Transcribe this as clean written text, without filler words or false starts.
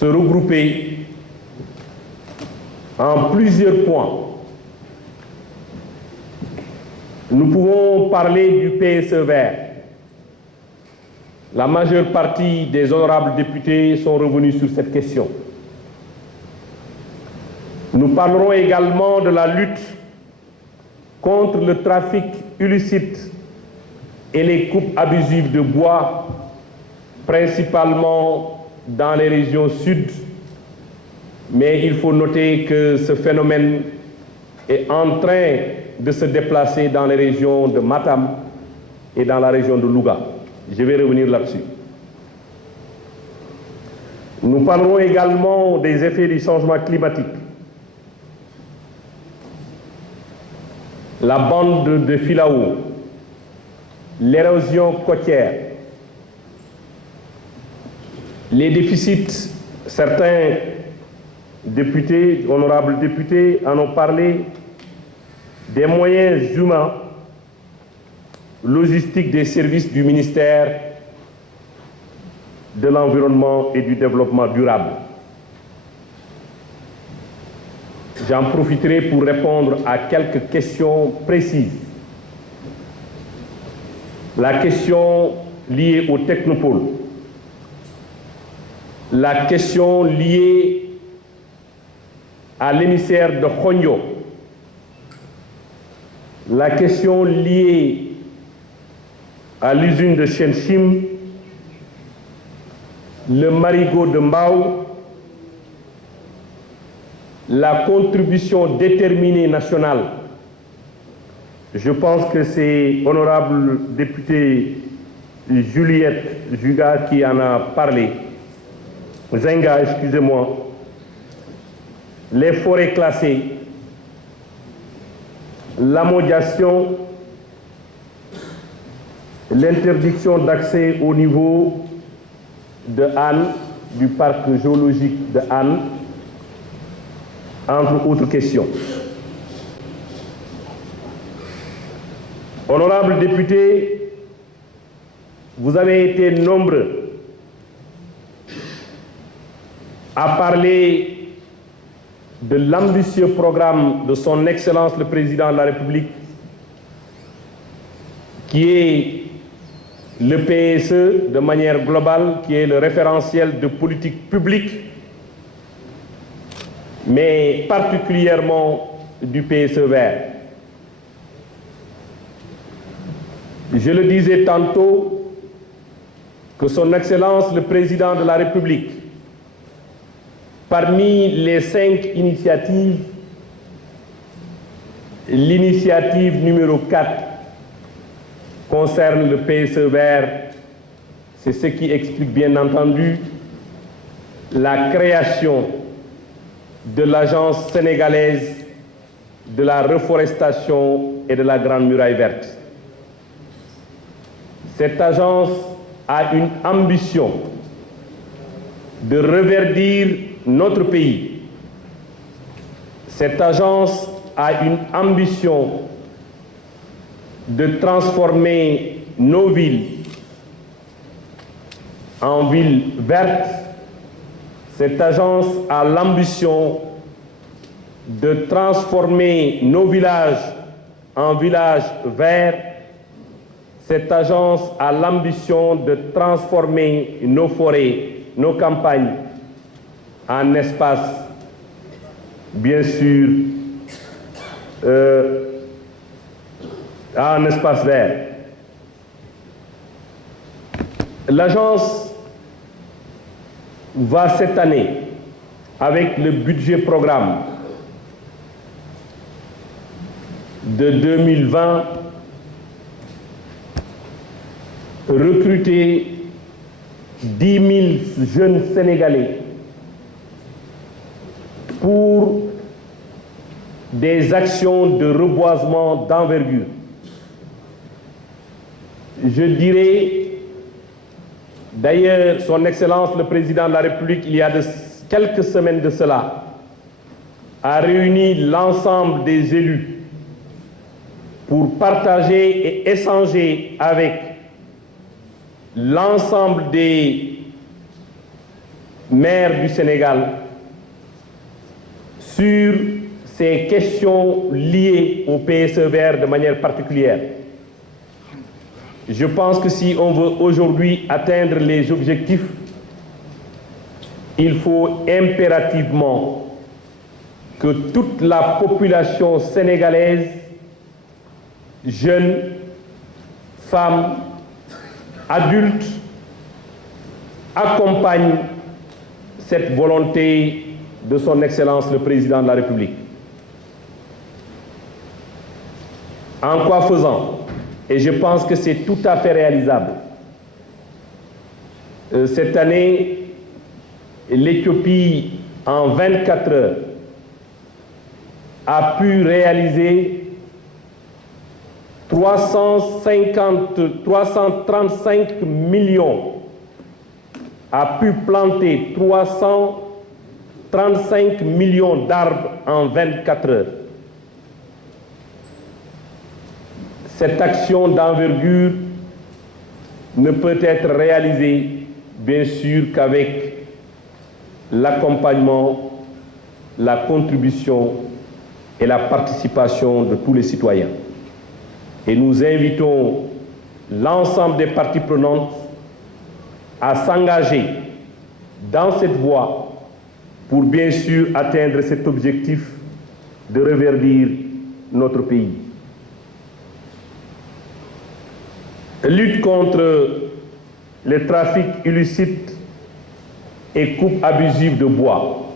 se regrouper en plusieurs points. Nous pouvons parler du PSE vert. La majeure partie des honorables députés sont revenus sur cette question. Nous parlerons également de la lutte contre le trafic illicite et les coupes abusives de bois, principalement dans les régions sud. Mais il faut noter que ce phénomène est en train de se déplacer dans les régions de Matam et dans la région de Louga. Je vais revenir là-dessus. Nous parlerons également des effets du changement climatique. La bande de Filao, l'érosion côtière, les déficits, certains députés, honorables députés en ont parlé, des moyens humains, logistiques des services du ministère de l'Environnement et du Développement durable. J'en profiterai pour répondre à quelques questions précises. La question liée au technopôle, la question liée à l'émissaire de Khonyo, la question liée à l'usine de Shenchim, le marigot de Mbao, la contribution déterminée nationale. Je pense que c'est honorable député Juliette Juga qui en a parlé. Zenga, excusez-moi. Les forêts classées, l'ammodiation, l'interdiction d'accès au niveau de Anne, du parc géologique de Anne, entre autres questions. Honorables députés, vous avez été nombreux à parler de l'ambitieux programme de son Excellence le Président de la République, qui est le PSE de manière globale, qui est le référentiel de politique publique, mais particulièrement du PSE vert. Je le disais tantôt que son Excellence le Président de la République, parmi les 5 initiatives, l'initiative numéro 4 concerne le PSE vert. C'est ce qui explique bien entendu la création de l'Agence sénégalaise de la reforestation et de la Grande Muraille verte. Cette agence a une ambition de reverdir notre pays. Cette agence a une ambition de transformer nos villes en villes vertes. Cette agence a l'ambition de transformer nos villages en villages verts. Cette agence a l'ambition de transformer nos forêts, nos campagnes en espaces, bien sûr, en espace vert. L'agence va cette année, avec le budget programme de 2020, recruter 10 000 jeunes Sénégalais pour des actions de reboisement d'envergure. Je dirais, d'ailleurs, son Excellence le Président de la République, il y a quelques semaines de cela, a réuni l'ensemble des élus pour partager et échanger avec l'ensemble des maire du Sénégal, sur ces questions liées au PSE vert de manière particulière. Je pense que si on veut aujourd'hui atteindre les objectifs, il faut impérativement que toute la population sénégalaise, jeunes, femmes, adultes, accompagne cette volonté de son Excellence le Président de la République. En quoi faisant? Et je pense que c'est tout à fait réalisable. Cette année, l'Éthiopie, en 24 heures, a pu réaliser 335 millions, a pu planter 335 millions d'arbres en 24 heures. Cette action d'envergure ne peut être réalisée, bien sûr, qu'avec l'accompagnement, la contribution et la participation de tous les citoyens. Et nous invitons l'ensemble des parties prenantes à s'engager dans cette voie pour bien sûr atteindre cet objectif de reverdir notre pays. Lutte contre les trafics illicites et coupe abusive de bois.